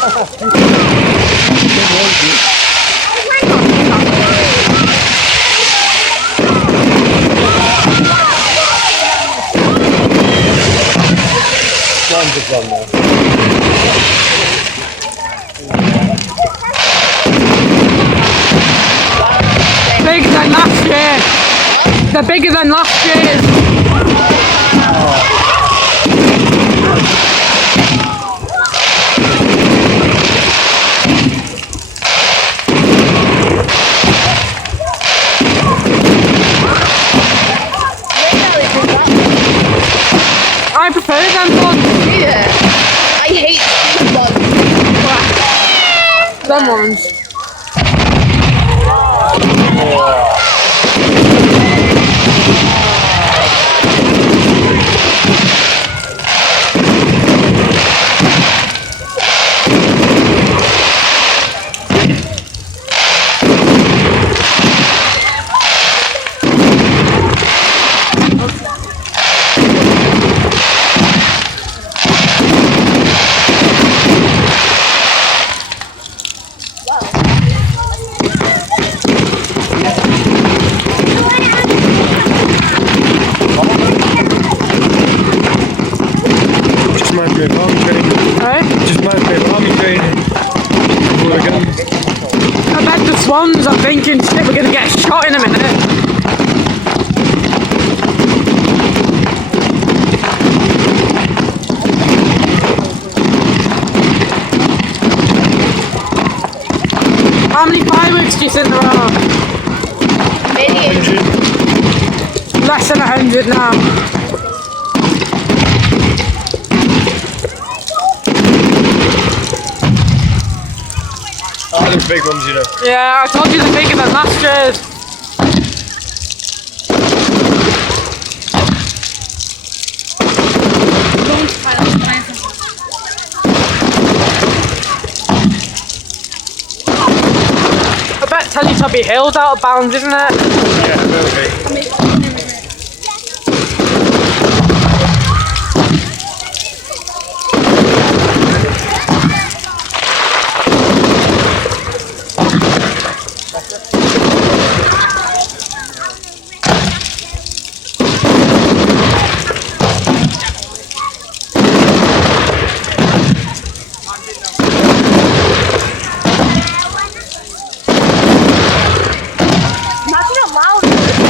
Bigger than last year. They're bigger than last year's. I prefer them ones. Yeah. I hate these ones. Them ones. I bet the swans are thinking, shit, we're gonna get shot in a minute. How many fireworks do you think there are? Millions. Less than 100 now. Oh, those big ones, you know. Yeah, I told you they're bigger than last year's. I bet Teletubby Hill's out of bounds, isn't it? Yeah, it will be.